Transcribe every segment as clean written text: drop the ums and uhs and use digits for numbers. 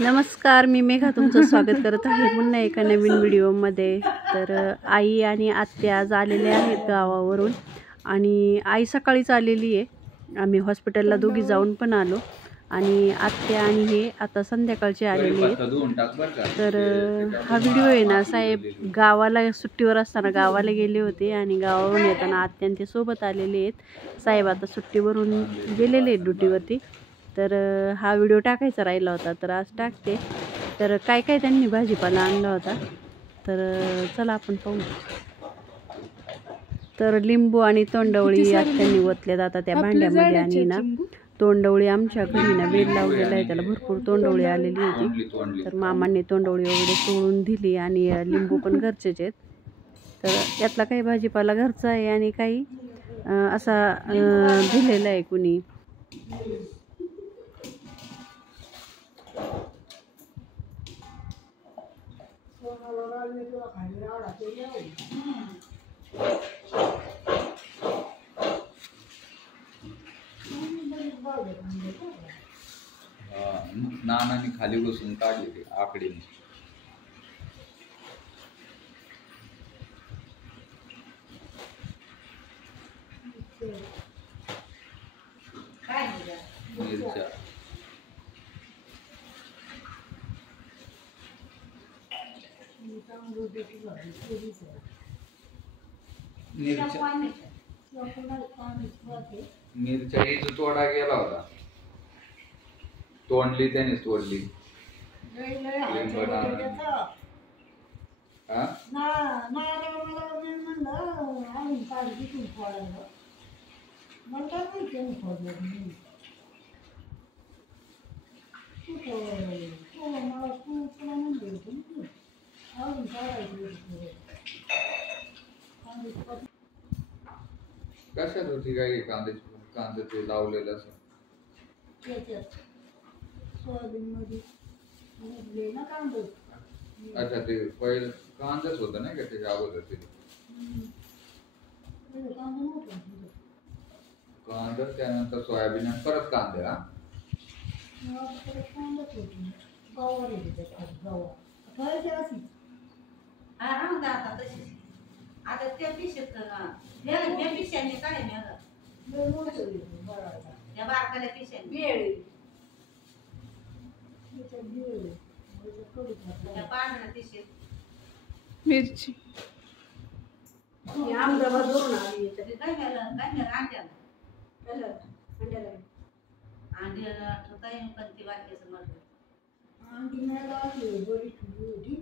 नमस्कार, मी मेघा तुमचं स्वागत करत आहे पुन्हा एका नवीन व्हिडिओमध्ये। तर आई आणि आत्या आज आलेल्या आहेत गावावरून आणि आई सकाळीच आलेली आहे। आम्ही हॉस्पिटलला दोघी जाऊन पण आलो आणि आत्या आणि हे आता संध्याकाळचे आलेले आहेत। तर हा व्हिडिओ आहे ना, साहेब गावाला सुट्टीवर असताना गावाला गेले होते आणि गावावरून येताना आत्या ते सोबत आलेले आहेत। साहेब आता सुट्टीवरून गेलेले आहेत ड्युटीवरती। तर हा व्हिडिओ टाकायचा राहिला होता, तर आज टाकते। तर काय काय त्यांनी भाजीपाला आणला होता, तर चला आपण पाहू। तर लिंबू आणि तोंडवळी आत्यांनी ओतल्यात आता त्या भांड्यामध्ये, आणि ना तोंडवळी आमच्या घरी ना बेल लावलेला आहे, त्याला भरपूर तोंडवळी आलेली होती। तर मामांनी तोंडवळी वगैरे सोडून दिली आणि लिंबू पण घरचेच आहेत। तर यातला काही भाजीपाला घरचा आहे आणि काही असा दिलेला आहे कुणी। नानाने खाली बसून काढले ते आकडे। मिरच्या मिरच्या इथं तोडा गेला होता, तोडली त्याने तोडली। कशात होती काय कांदे ते लावलेलं असं अच्छा, ते पहिलं कांदाच होतं नाही का त्याच्या अगोदर? ते कांदा त्यानंतर सोयाबीन आणि परत कांदे। आता त्या पिशेत त्या पिशाने काय त्या बारकाल्या पिशाने त्या पांढऱ्या पिशेत मिरची अहमदाबाद वरून आली। काय झालं अंड्याला अंड्याला काही पण ती बाकीचं म्हटलं अंडी नाही लागली, बरी ठुली होती।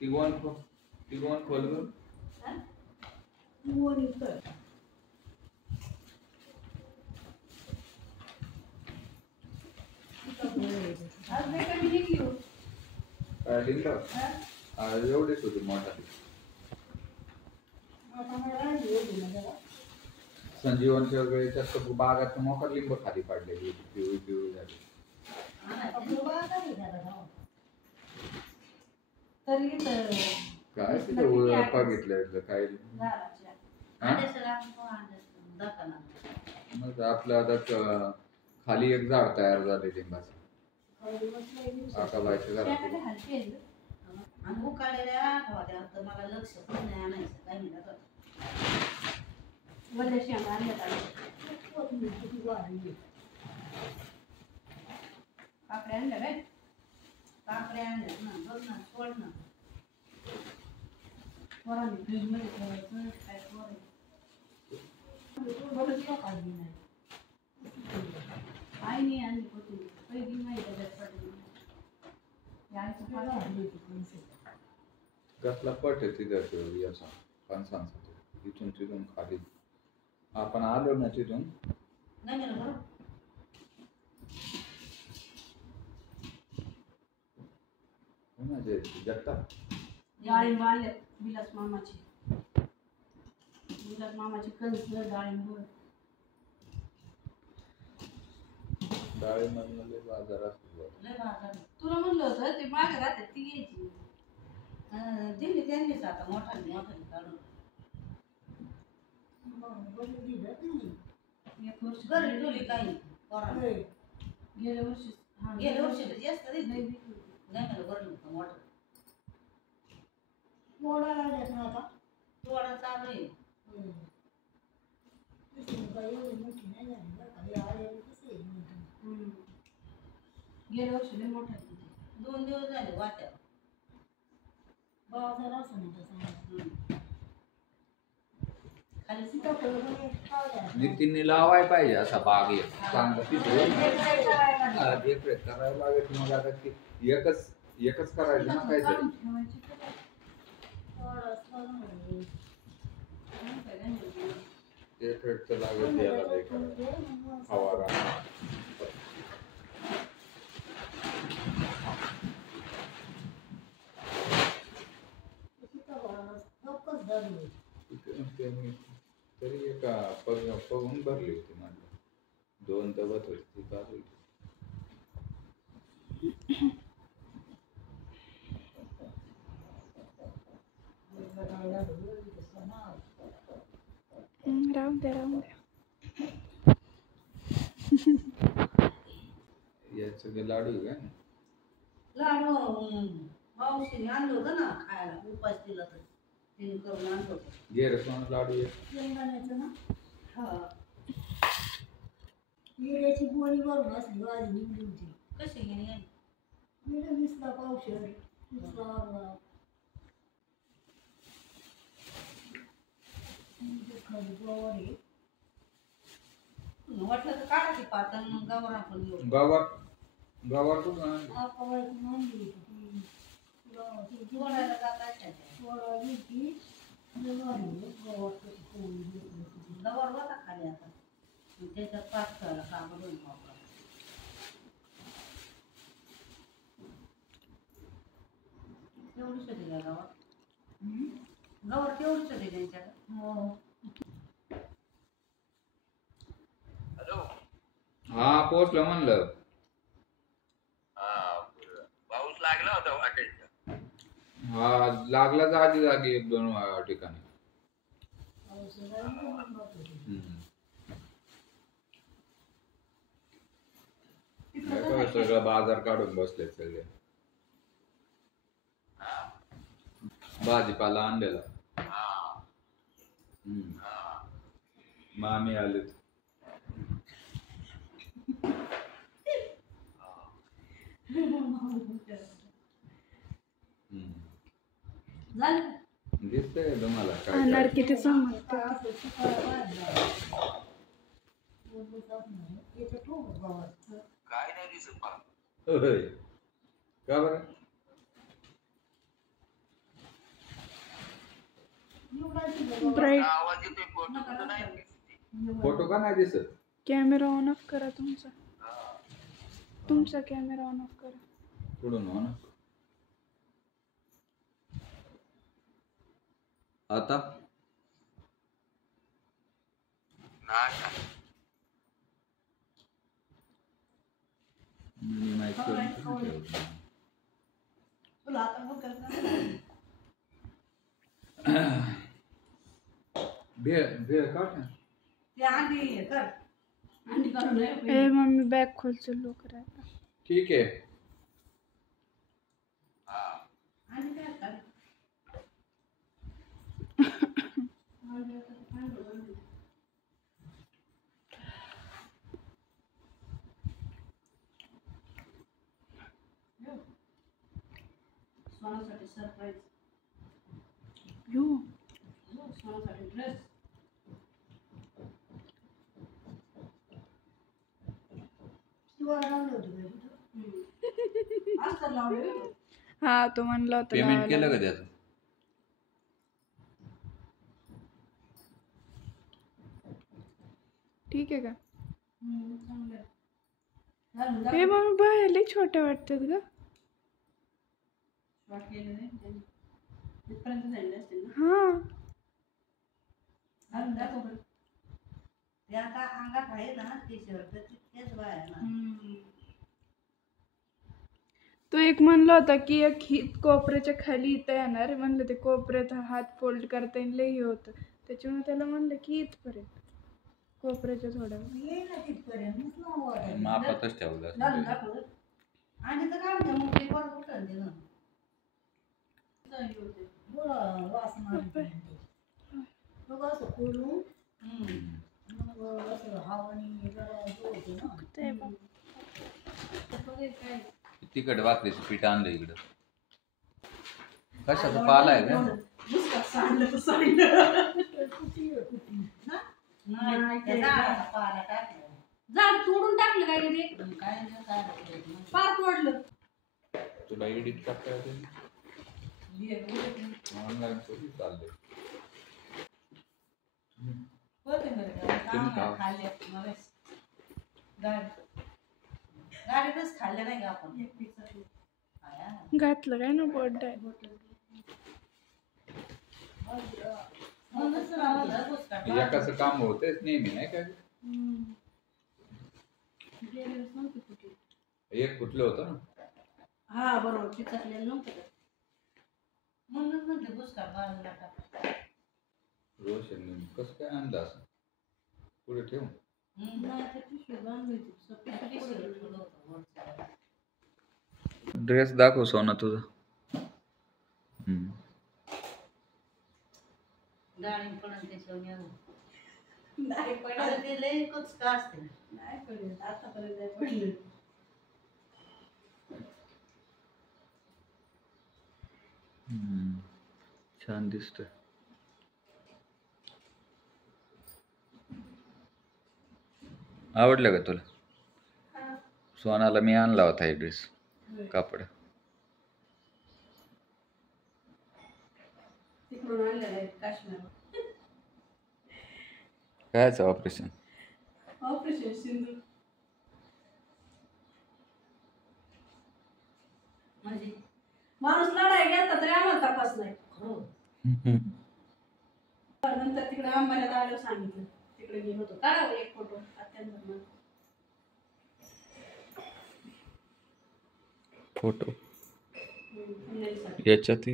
तिगोन खोल एवढेच होते मोठा। संजीवनच्या वेळेच्या बागात मोठा लिंब खाली पाडलेली पिवळी पिवळी झाली। काय तिथं बघितलं काय मग आपलं आता खाली एक झाड तयार झाले लिंबाचं। आता लायचं मला लक्ष पण नाही आणायचं काय म्हणतात पापड्या आणल्या काय? पापड्या आणल्या ना, बघ ना, सोड ना पोरांनी फ्रीज मध्ये ठेवायचं काय काढली नाही आईने आणली होती पहिली नाही त्याच्यात कसला पट आहे तिथं याचा फणसांचा, इथून तिथून खाली आपण आलो ना तिथून जगताप डाळिंब आले विलास मामाची कंस डाळिंब डाळिंब बाजारात तुला म्हणलं होतं ते राहते ती घ्यायची. दिली त्यांनीच आता मोठाली मोठाली काढून. एक वर्ष घरी ठेवली काही पोरांना. गेल्या वर्षी तर जास्त दिली. नाही मला बरं नव्हतं मोठं. तोडा चालू आहे. गेल्या वर्षी लय मोठा आहे. 2 दिवस झाले वाट्या. खाली नितीनने लावाय पाहिजे असा बाग एक चांगला तिथे देखरेख करायला लागेल. मग आता ते एकच करायचं ना काहीतरी. देखरेख तर लागेल त्याला लय करायला. फवारा तरी एका पगून भरली होती माझी. 2 दबत होती ती चालू होती. राहून द्या याचं ते लाडू आहे का? लाडू मावशीने आणलं होतं ना खायला. उपास दिला तर तिने करून आणलं होतं. गेरसोन लाडू आहे. हिऱ्याची गोळी भरून असली भाजी निघली होती. कशी गेली? हिरे 20ला पावशेर, 20ला अर्धा. खाली गवार आहे. वाटलं तर काढा की पातळ मग गवार आपण घेऊ. गावात कुठं आणली? आकाबाईची मांडली होती ती. गावाची जोडायला जातायच्या. सोडावी ती. गवार गवार होता खाली आता. त्याच्यात पाच करायला कागद होईल वापरा. तेवढीच होती का गवार? गवार तेवढीच होती त्यांच्याकडे. हा पोचलं म्हणलं. पाऊस लागला होता वाटेचा. हा लागला जागी 1-2 ठिकाणी. सगळं बाजार काढून बसले सगळे. भाजीपाला आणलेला. मामी आले. दिसतंय तुम्हाला काय किती समजतं. काय नाही दिसत मला. होय का बरं? ब्राईट आवाज येतोय फोटो नाही दिसत. फोटो का नाही दिसत? कॅमेरा ऑन ऑफ करा तुमचा कॅमेरा ऑन ऑफ करा. कुठून हो ना आता नाही मी माहित करून ठेवतो. तुला आता मग करणार भेळ काढ ना. ते अंडी हे कर. अंडी काढून नाही. ए मम्मी बॅग खोल चल करायला. ठीक आहे. अंडी काय काढ. सोनासाठी सरप्राईज. यो सोनासाठी ड्रेस. आज तर लावले. हा तो म्हणला होता पेमेंट केलं का त्याचं? ठीक आहे का? चांगलं. हे मम्मी बाहेर लई छोट्या वाटतात ग. वाटलेलं नाही त्यांनी. इथपर्यंत झालेलं असतील ना. हा घालून दाखव बरं. ते आता अंगात आहे ना टी शर्ट तितकेच बाहेर ना. तो एक म्हणला होता की एक कोपऱ्याच्या खाली इथं येणार म्हणलं ते कोपऱ्यात हात फोल्ड करता येईल लई हे होतं त्याच्यामुळे त्याला म्हणलं की इथपर्यंत कोपऱ्याच्या थोड्या ये ना तिथपर्यंत मग लावू वाटायला. मापातच ठेवलं असं. घालून दाखव आणि तर काढते मग ते वर उठल ते ना बरं, वास मारते ते. मग असं खोलून मग असं हवानी जरा हे होते ना. ते बघ. तिखट भाकरीचं पीठ आणलं इकडं. कशाचं पाला आहे का? कुठे कुठे नाही त्या झाडाचा पाला टाकला झाड तोडून टाकलं काय गे ते काय नाही काय पार तोडलं तुला एडिट करता येते? ऑनलाईन थोडी चाललंय. तुम्ही खा. गाडीतच खाल्ले नाही का आपण घातलं काय ना बोट आहे एकाचं काम होतेच नेहमी नाही काय? एक कुठलं होतं ना? हा बरोबर पिचकलेलं नव्हतं म्हणूनच म्हणते बुसकाट बाजूला टाक रोशन कसं काय आणलं असं पुढे ठेवून? ड्रेस दाखव सोना तुझा. गाडी पडून त्याच्यावर नाही पडलं ते लई कुचका असते नाही पडलं आतापर्यंत पडलं छान दिसतोय. आवडलं का तुला? सोनाला मी आणला होता हे ड्रेस कापड. तिकडून आणलेलं आहे काश्मीर कायचं ऑपरेशन? ऑपरेशन सिंधू म्हणजे माणूस लढाई गेला तरी आम्हाला तपास नाही नंतर तिकडे अंबाल्याला आलो सांगितलं तिकडे गेलो होतो काढावं एक फोटो अत्यंत फोटो याच्यात